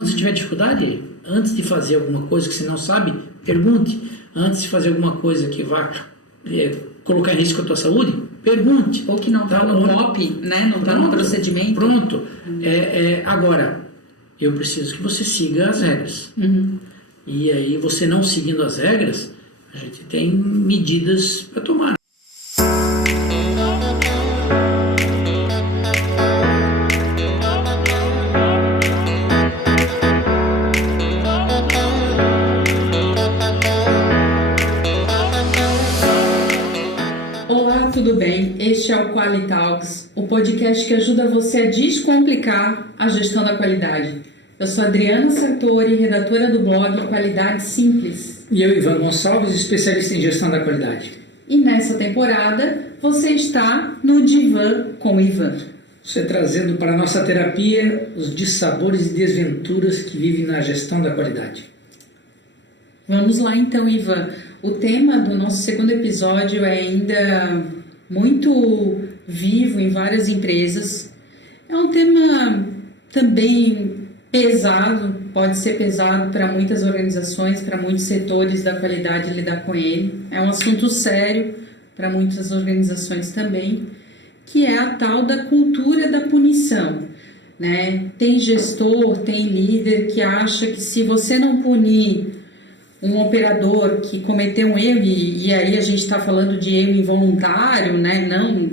Se tiver dificuldade, antes de fazer alguma coisa que você não sabe, pergunte. Antes de fazer alguma coisa que vá colocar em risco a tua saúde, pergunte. Ou que não está no POP, né? Não está no procedimento. Pronto. Agora, eu preciso que você siga as regras. E aí, você não seguindo as regras, a gente tem medidas para tomar. Olá, tudo bem? Este é o QualiTalks, o podcast que ajuda você a descomplicar a gestão da qualidade. Eu sou Adriana Sartori, redatora do blog Qualidade Simples. E eu, Ivan Gonçalves, especialista em gestão da qualidade. E nessa temporada, você está no Divã com o Ivan. Você trazendo para a nossa terapia os dissabores e desventuras que vivem na gestão da qualidade. Vamos lá então, Ivan. O tema do nosso segundo episódio é ainda muito vivo em várias empresas. É um tema também pesado, pode ser pesado para muitas organizações, para muitos setores da qualidade lidar com ele. É um assunto sério para muitas organizações também, que é a tal da cultura da punição, né? Tem gestor, tem líder que acha que se você não punir um operador que cometeu um erro, e aí a gente está falando de erro involuntário, né? Não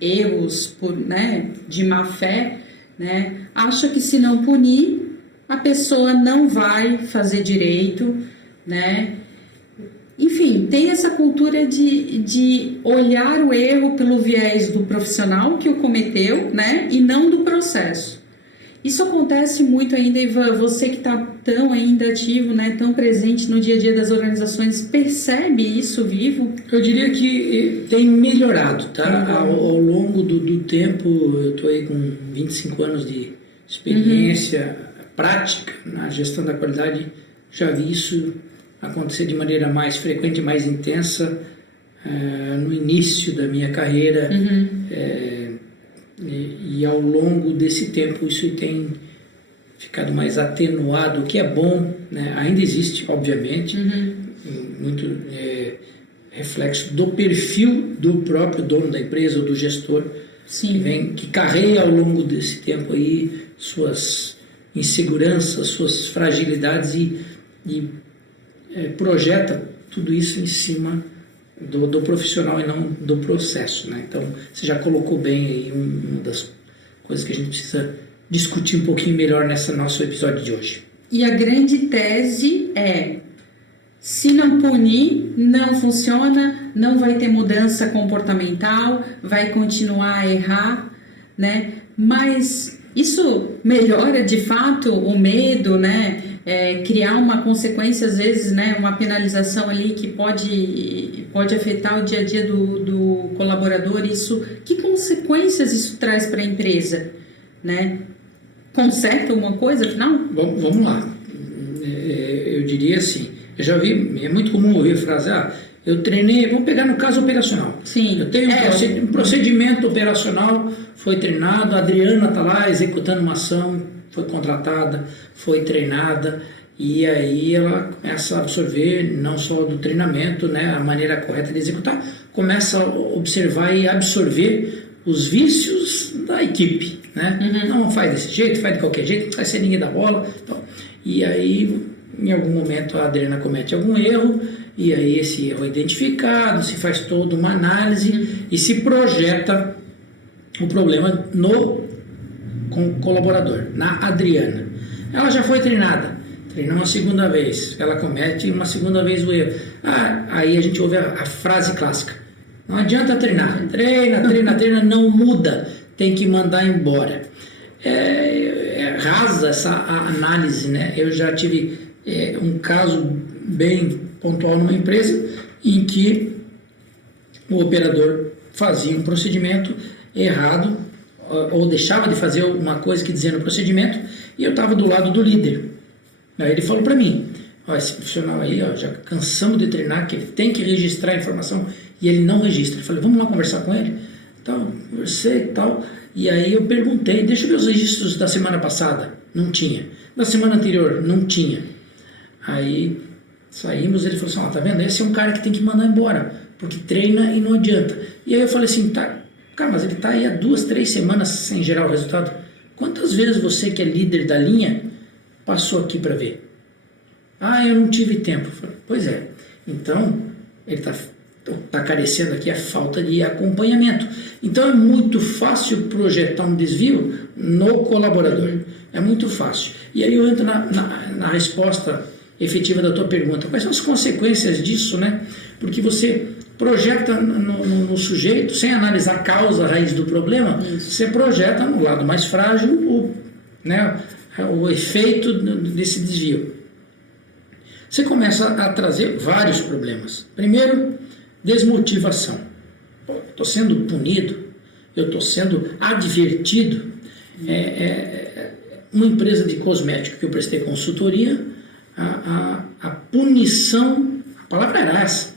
erros de má fé, né? Acha que se não punir, a pessoa não vai fazer direito, né? Enfim, tem essa cultura de olhar o erro pelo viés do profissional que o cometeu, né? E não do processo. Isso acontece muito ainda, Ivan, você que está tão ainda ativo, né, tão presente no dia a dia das organizações, percebe isso vivo? Eu diria que tem melhorado, tá? Ao longo do tempo, eu estou aí com 25 anos de experiência prática na gestão da qualidade, já vi isso acontecer de maneira mais frequente, mais intensa no início da minha carreira. E ao longo desse tempo isso tem ficado mais atenuado, o que é bom, né? Ainda existe, obviamente, muito reflexo do perfil do próprio dono da empresa ou do gestor. Sim. Que carrega ao longo desse tempo aí suas inseguranças, suas fragilidades e projeta tudo isso em cima do profissional e não do processo, né? Então, você já colocou bem aí uma das coisas que a gente precisa discutir um pouquinho melhor nesse nosso episódio de hoje. E a grande tese é: se não punir, não funciona, não vai ter mudança comportamental, vai continuar a errar, né? Mas isso melhora de fato o medo, né? Criar uma consequência, às vezes, né? Uma penalização ali que pode afetar o dia a dia do colaborador. Que consequências isso traz para a empresa, né? Conserta alguma coisa, afinal? Vamos lá. Eu diria assim, eu já vi, é muito comum ouvir a frase, eu treinei, vamos pegar no caso operacional. Sim. Eu tenho um procedimento operacional, foi treinado, a Adriana está lá executando uma ação, foi contratada, foi treinada, e aí ela começa a absorver não só do treinamento, né, a maneira correta de executar, começa a observar e absorver os vícios da equipe, né? Não faz desse jeito, faz de qualquer jeito, não faz sem ninguém dar bola. Então, e aí, em algum momento, a Adriana comete algum erro, e aí esse erro é identificado, se faz toda uma análise e se projeta o problema no colaborador, na Adriana. Ela já foi treinada, treinou uma segunda vez, ela comete uma segunda vez o erro. Aí a gente ouve a frase clássica: não adianta treinar, treina, não muda, tem que mandar embora. Rasa essa análise, né? Eu já tive um caso bem pontual numa empresa em que o operador fazia um procedimento errado ou deixava de fazer uma coisa que dizia no procedimento, e eu estava do lado do líder. Aí ele falou para mim: esse profissional aí, já cansamos de treinar, que ele tem que registrar a informação e ele não registra. Eu falei: vamos lá conversar com ele? Então, conversei e tal, e aí eu perguntei: deixa eu ver os registros da semana passada. Não tinha. da semana anterior, não tinha. Aí saímos, ele falou assim, tá vendo? Esse é um cara que tem que mandar embora, porque treina e não adianta. E aí eu falei assim, tá, cara, mas ele tá aí há 2, 3 semanas sem gerar o resultado. Quantas vezes você que é líder da linha passou aqui para ver? Eu não tive tempo. Eu falei, pois é, então ele tá carecendo aqui a falta de acompanhamento. Então é muito fácil projetar um desvio no colaborador. É muito fácil. E aí eu entro na resposta efetiva da tua pergunta. Quais são as consequências disso, né? Porque você projeta no sujeito, sem analisar a causa, a raiz do problema, você projeta no lado mais frágil o efeito desse desvio. Você começa a trazer vários problemas. Primeiro, desmotivação. Estou sendo punido, eu estou sendo advertido. Uma empresa de cosmético que eu prestei consultoria, a punição, a palavra era essa,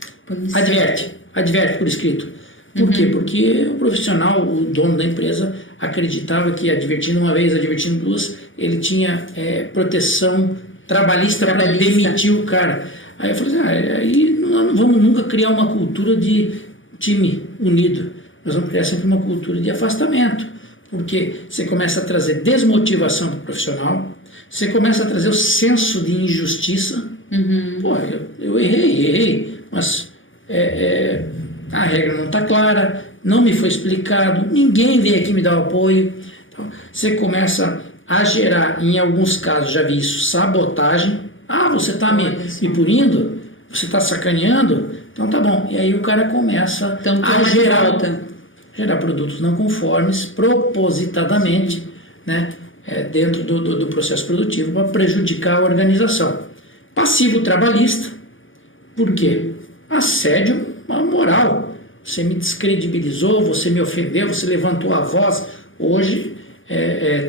adverte por escrito. Por quê? Porque o profissional, o dono da empresa, acreditava que advertindo uma vez, advertindo duas, ele tinha proteção trabalhista para demitir o cara. Aí eu falei aí nós não vamos nunca criar uma cultura de time unido, nós vamos criar sempre uma cultura de afastamento, porque você começa a trazer desmotivação para o profissional, você começa a trazer o senso de injustiça. Pô, eu errei, mas a regra não está clara, não me foi explicado, ninguém veio aqui me dar o apoio. Então, você começa a gerar, em alguns casos, já vi isso, sabotagem. Você está me punindo? Você está sacaneando? Então tá bom. E aí o cara começa a gerar produtos não conformes, propositadamente, né, dentro do processo produtivo, para prejudicar a organização. Passivo trabalhista. Por quê? Assédio moral. Você me descredibilizou, você me ofendeu, você levantou a voz. Hoje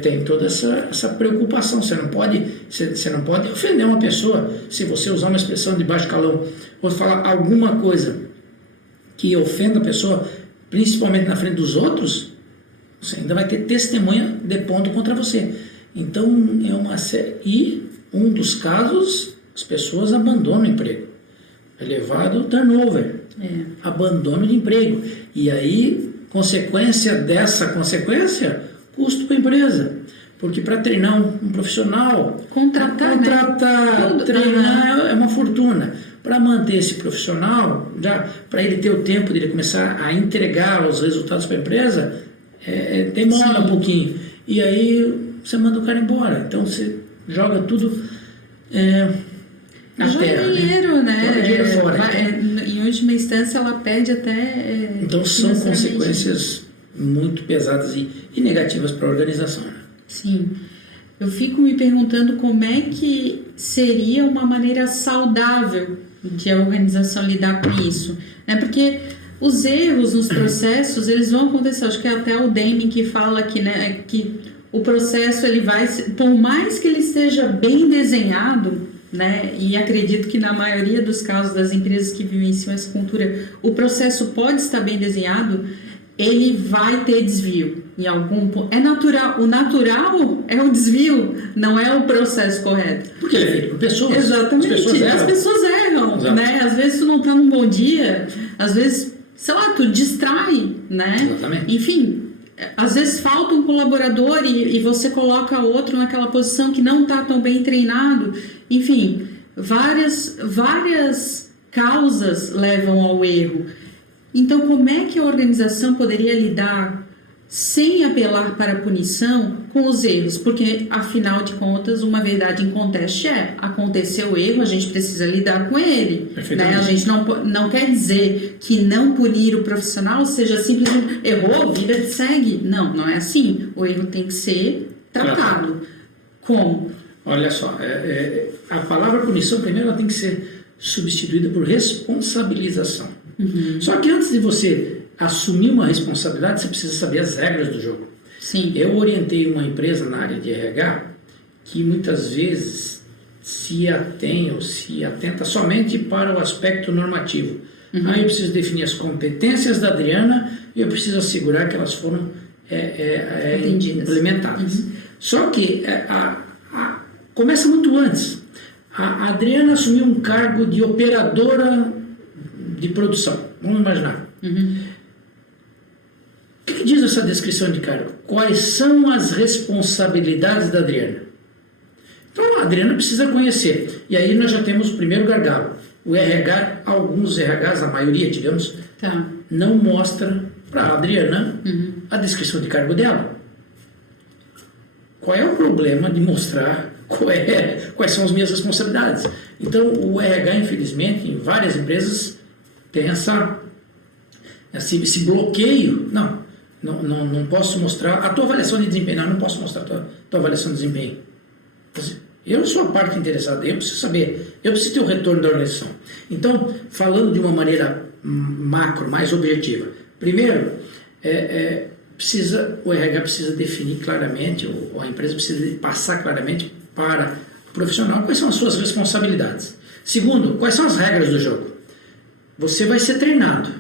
tem toda essa preocupação. Você não pode ofender uma pessoa se você usar uma expressão de baixo calão ou falar alguma coisa que ofenda a pessoa, principalmente na frente dos outros. Você ainda vai ter testemunha depondo contra você. Então é uma série. E um dos casos, as pessoas abandonam o emprego. Elevado turnover, abandono de emprego. E aí, consequência dessa consequência, custo para a empresa. Porque para treinar um profissional, treinar é uma fortuna. Para manter esse profissional, para ele ter o tempo de ele começar a entregar os resultados para a empresa, demora um pouquinho. E aí você manda o cara embora. Então você joga tudo na terra. Dinheiro, né? Joga dinheiro fora. Em última instância, ela perde até. Então são consequências muito pesadas e negativas para a organização. Sim. Eu fico me perguntando como é que seria uma maneira saudável de a organização lidar com isso. Porque os erros nos processos, eles vão acontecer. Acho que é até o Deming que fala que o processo, ele vai, por mais que ele esteja bem desenhado, né, e acredito que na maioria dos casos das empresas que vivenciam essa cultura, o processo pode estar bem desenhado, ele vai ter desvio em algum ponto. É natural. O natural é o desvio, não é o processo correto. Porque ele é feito por pessoas. Exatamente. As pessoas erram, né? Às vezes tu não está num bom dia, às vezes, sei lá, tu distrai, né? Exatamente. Enfim, às vezes falta um colaborador e você coloca outro naquela posição que não está tão bem treinado. Enfim, várias causas levam ao erro. Então, como é que a organização poderia lidar sem apelar para a punição com os erros? Porque, afinal de contas, uma verdade em conteste aconteceu o erro, a gente precisa lidar com ele. Né? A gente não quer dizer que não punir o profissional seja simplesmente errou, vida segue. Não é assim. O erro tem que ser tratado. Como? Olha só, a palavra punição, primeiro, ela tem que ser substituída por responsabilização. Só que antes de você assumir uma responsabilidade, você precisa saber as regras do jogo. Sim. Eu orientei uma empresa na área de RH que muitas vezes se atenta somente para o aspecto normativo. Aí eu preciso definir as competências da Adriana e eu preciso assegurar que elas foram implementadas. Só que começa muito antes. A Adriana assumiu um cargo de operadora de produção. Vamos imaginar. O que diz essa descrição de cargo? Quais são as responsabilidades da Adriana? Então, a Adriana precisa conhecer. E aí nós já temos o primeiro gargalo. O RH, alguns RHs, a maioria, digamos, não mostra para a Adriana a descrição de cargo dela. Qual é o problema de mostrar quais são as minhas responsabilidades? Então, o RH, infelizmente, em várias empresas, tem esse bloqueio. Não posso mostrar a tua avaliação de desempenho. Não posso mostrar a tua avaliação de desempenho. Eu sou a parte interessada, eu preciso saber, eu preciso ter o retorno da organização. Então, falando de uma maneira macro, mais objetiva, primeiro, o RH precisa definir claramente, ou a empresa precisa passar claramente para o profissional quais são as suas responsabilidades. Segundo, quais são as regras do jogo? Você vai ser treinado,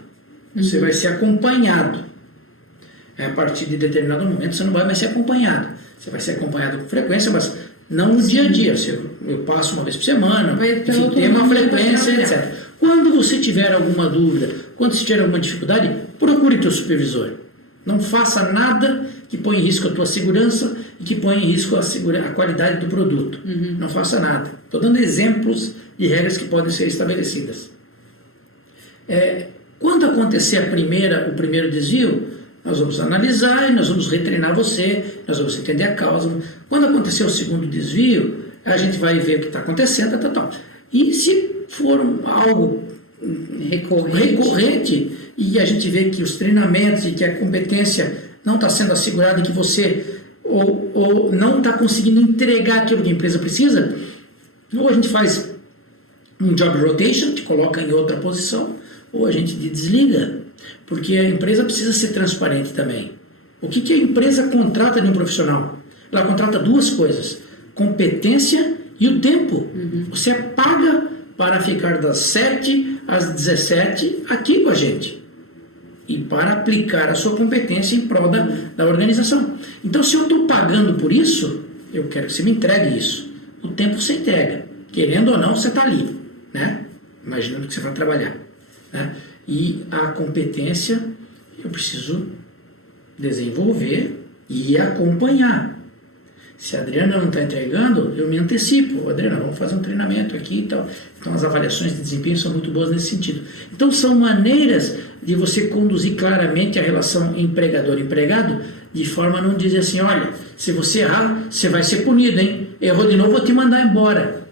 você vai ser acompanhado. A partir de determinado momento você não vai mais ser acompanhado. Você vai ser acompanhado com frequência, mas não no dia a dia. Eu passo uma vez por semana, tem uma frequência, etc. Quando você tiver alguma dúvida, quando você tiver alguma dificuldade, procure teu supervisor. Não faça nada que ponha em risco a tua segurança e que ponha em risco a qualidade do produto. Não faça nada. Estou dando exemplos de regras que podem ser estabelecidas. Quando acontecer o primeiro desvio, nós vamos analisar e nós vamos retreinar você, nós vamos entender a causa. Quando acontecer o segundo desvio, a gente vai ver o que está acontecendo, tal. E se for algo recorrente e a gente vê que os treinamentos e que a competência não está sendo assegurada e que você ou não está conseguindo entregar aquilo que a empresa precisa, ou a gente faz um job rotation, te coloca em outra posição, ou a gente desliga. Porque a empresa precisa ser transparente também. O que a empresa contrata de um profissional? Ela contrata duas coisas: competência e o tempo. Você paga para ficar das 7 às 17 aqui com a gente e para aplicar a sua competência em prol da organização. Então, se eu estou pagando por isso, eu quero que você me entregue isso. O tempo você entrega. Querendo ou não, você está ali, né? Imaginando que você vai trabalhar, né? E a competência eu preciso desenvolver e acompanhar. Se a Adriana não está entregando, eu me antecipo. Adriana, vamos fazer um treinamento aqui e tal. Então as avaliações de desempenho são muito boas nesse sentido. Então são maneiras de você conduzir claramente a relação empregador-empregado, de forma a não dizer assim, olha, se você errar, você vai ser punido, hein? Errou de novo, vou te mandar embora.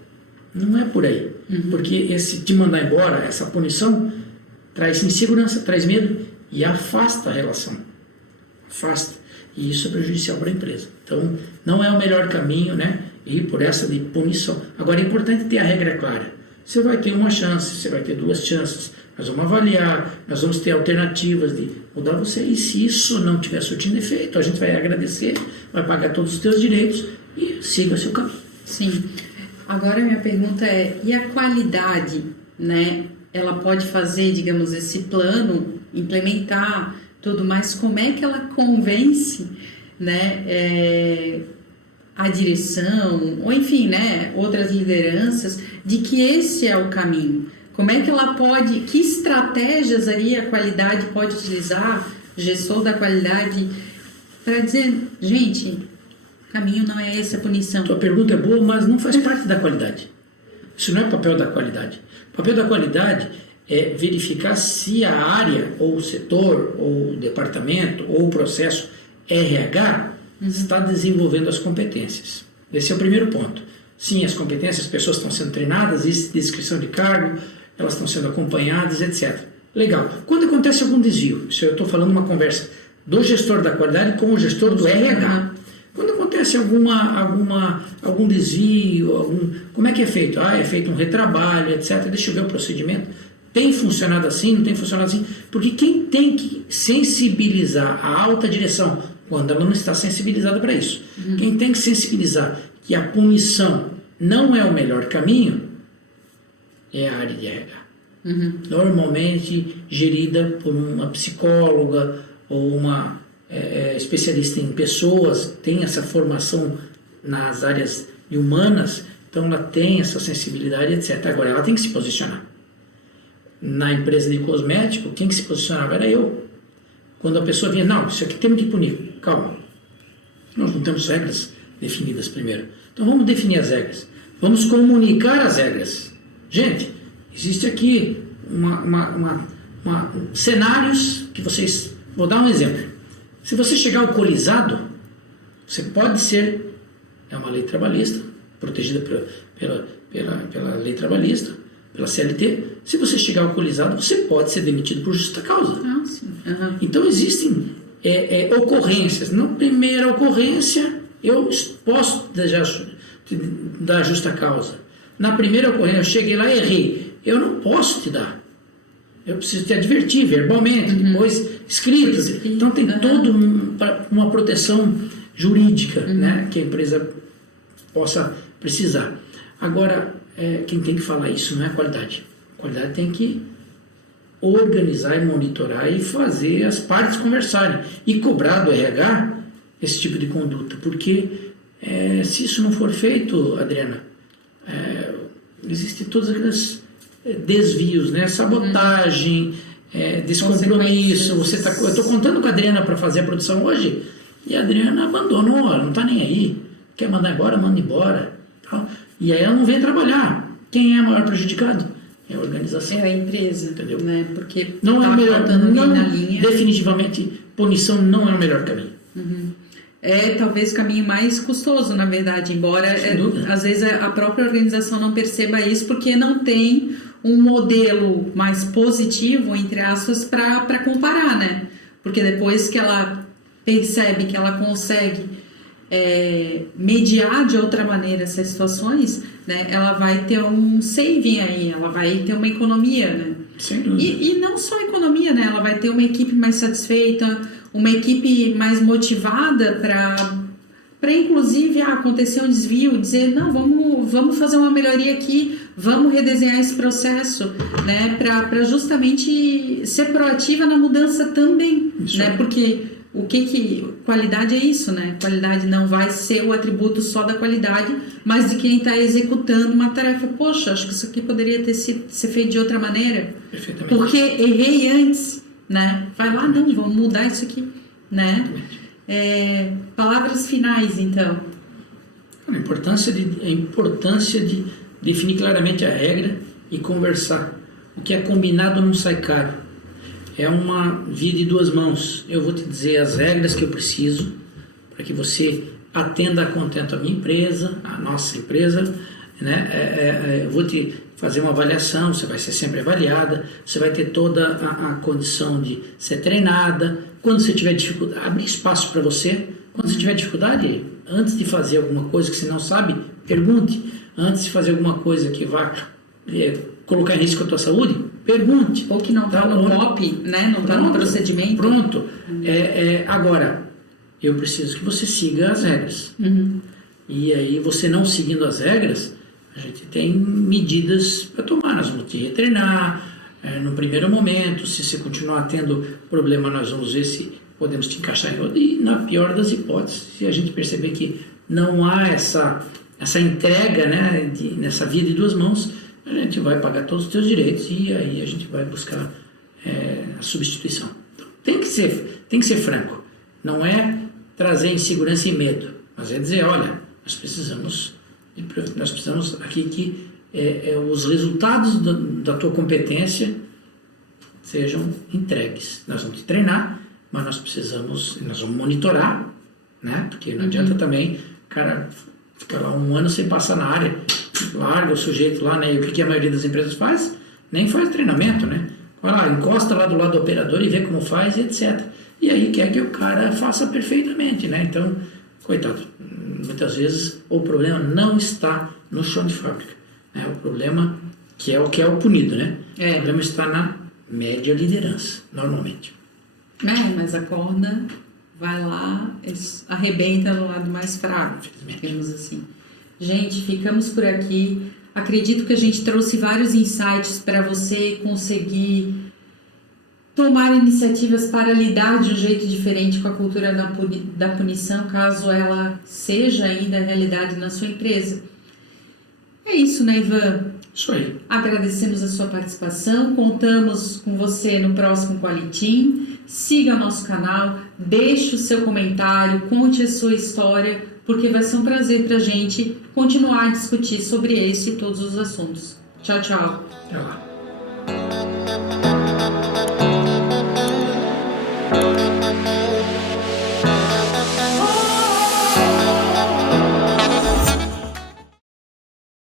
Não é por aí. Porque esse te mandar embora, essa punição, traz insegurança, traz medo e afasta a relação. Afasta. E isso é prejudicial para a empresa. Então, não é o melhor caminho, né? Ir por essa de punição. Agora, é importante ter a regra clara. Você vai ter uma chance, você vai ter duas chances. Nós vamos avaliar, nós vamos ter alternativas de mudar você. E se isso não tiver surtindo efeito, a gente vai agradecer, vai pagar todos os teus direitos e siga o seu caminho. Sim. Agora, minha pergunta é, e a qualidade, né? Ela pode fazer, digamos, esse plano, implementar tudo mais, como é que ela convence, né, a direção, ou enfim, né, outras lideranças, de que esse é o caminho? Como é que ela pode, que estratégias aí a qualidade pode utilizar, o gestor da qualidade, para dizer, gente, o caminho não é esse, a punição? Tua pergunta é boa, mas não faz parte da qualidade. Isso não é papel da qualidade. O papel da qualidade é verificar se a área, ou o setor, ou o departamento, ou o processo RH está desenvolvendo as competências. Esse é o primeiro ponto. Sim, as competências, as pessoas estão sendo treinadas, existe descrição de cargo, elas estão sendo acompanhadas, etc. Legal. Quando acontece algum desvio, isso eu estou falando uma conversa do gestor da qualidade com o gestor do RH. Quando acontece algum desvio, como é que é feito? É feito um retrabalho, etc. Deixa eu ver o procedimento. Tem funcionado assim, não tem funcionado assim? Porque quem tem que sensibilizar a alta direção, quando ela não está sensibilizada para isso, quem tem que sensibilizar que a punição não é o melhor caminho, é a área de RH. Normalmente gerida por uma psicóloga ou uma especialista em pessoas, tem essa formação nas áreas de humanas, então ela tem essa sensibilidade, etc. Agora, ela tem que se posicionar. Na empresa de cosmético, quem que se posicionava era eu. Quando a pessoa vinha, não, isso aqui temos que punir. Calma, nós não temos regras definidas primeiro. Então vamos definir as regras. Vamos comunicar as regras. Gente, existe aqui cenários que vocês... Vou dar um exemplo. Se você chegar alcoolizado, você pode ser... É uma lei trabalhista, protegida pela lei trabalhista, pela CLT. Se você chegar alcoolizado, você pode ser demitido por justa causa. Ah, sim. Uhum. Então existem ocorrências. Na primeira ocorrência, eu posso dar justa causa. Na primeira ocorrência, eu cheguei lá e errei. Eu não posso te dar. Eu preciso te advertir verbalmente, depois escrito. Então tem toda uma proteção jurídica, né, que a empresa possa precisar. Agora, quem tem que falar isso não é a qualidade. A qualidade tem que organizar e monitorar e fazer as partes conversarem. E cobrar do RH esse tipo de conduta. Porque se isso não for feito, Adriana, existem todos aqueles desvios, né? Sabotagem, descompromisso. Eu estou contando com a Adriana para fazer a produção hoje e a Adriana abandonou, ela não está nem aí. Quer mandar embora, manda embora. Tá? E aí ela não vem trabalhar. Quem é o maior prejudicado? É a organização. É a empresa. Entendeu? Né? Porque não é o melhor, na linha. Definitivamente, punição não é o melhor caminho. É talvez o caminho mais custoso, na verdade, embora às vezes a própria organização não perceba isso, porque não tem um modelo mais positivo, entre aspas, para comparar, né? Porque depois que ela percebe que ela consegue mediar de outra maneira essas situações, né, ela vai ter um saving aí, ela vai ter uma economia, né? Sem dúvida. E não só economia, né? Ela vai ter uma equipe mais satisfeita, uma equipe mais motivada para inclusive acontecer um desvio, dizer, não, vamos fazer uma melhoria aqui, vamos redesenhar esse processo, né, para justamente ser proativa na mudança também, isso, né, porque qualidade é isso, né, qualidade não vai ser o atributo só da qualidade, mas de quem está executando uma tarefa. Poxa, acho que isso aqui poderia ser feito de outra maneira, porque errei antes, né, vai lá, não, vamos mudar isso aqui, né. Palavras finais, então. A importância de definir claramente a regra e conversar. O que é combinado não sai caro. É uma via de duas mãos. Eu vou te dizer as regras que eu preciso para que você atenda a contento a minha empresa, a nossa empresa, né? Eu vou te fazer uma avaliação, você vai ser sempre avaliada, você vai ter toda a condição de ser treinada. Quando você tiver dificuldade, abrir espaço para você. Quando você tiver dificuldade, antes de fazer alguma coisa que você não sabe, pergunte. Antes de fazer alguma coisa que vá colocar em risco a tua saúde, pergunte. Ou que não está no POP, né? Não está no procedimento. Pronto. Agora, eu preciso que você siga as regras. E aí, você não seguindo as regras, a gente tem medidas para tomar. Nós vamos te retreinar no primeiro momento. Se você continuar tendo problema, nós vamos ver se podemos te encaixar em outro. E na pior das hipóteses, se a gente perceber que não há essa entrega, né, nessa via de duas mãos, a gente vai pagar todos os teus direitos e aí a gente vai buscar a substituição. Então, tem que ser franco. Não é trazer insegurança e medo, mas é dizer, olha, nós precisamos aqui que os resultados da tua competência sejam entregues. Nós vamos te treinar, mas nós vamos monitorar, né? Porque não adianta também, cara, ficar lá um ano sem passar na área, larga o sujeito lá, né? E o que a maioria das empresas faz? Nem faz treinamento, né? Vai lá, encosta lá do lado do operador e vê como faz, e etc. E aí quer que o cara faça perfeitamente, né? Então, coitado, muitas vezes o problema não está no chão de fábrica, né? O problema, que é o punido, né? O problema está na média liderança, normalmente. Mas a corda vai lá, arrebenta no lado mais fraco, digamos assim. Gente, ficamos por aqui. Acredito que a gente trouxe vários insights para você conseguir tomar iniciativas para lidar de um jeito diferente com a cultura da punição, caso ela seja ainda realidade na sua empresa. É isso, né, Ivan? Isso aí. Agradecemos a sua participação, contamos com você no próximo Qualitim. Siga o nosso canal, deixe o seu comentário, conte a sua história, porque vai ser um prazer para a gente continuar a discutir sobre esse e todos os assuntos. Tchau, tchau. Até lá.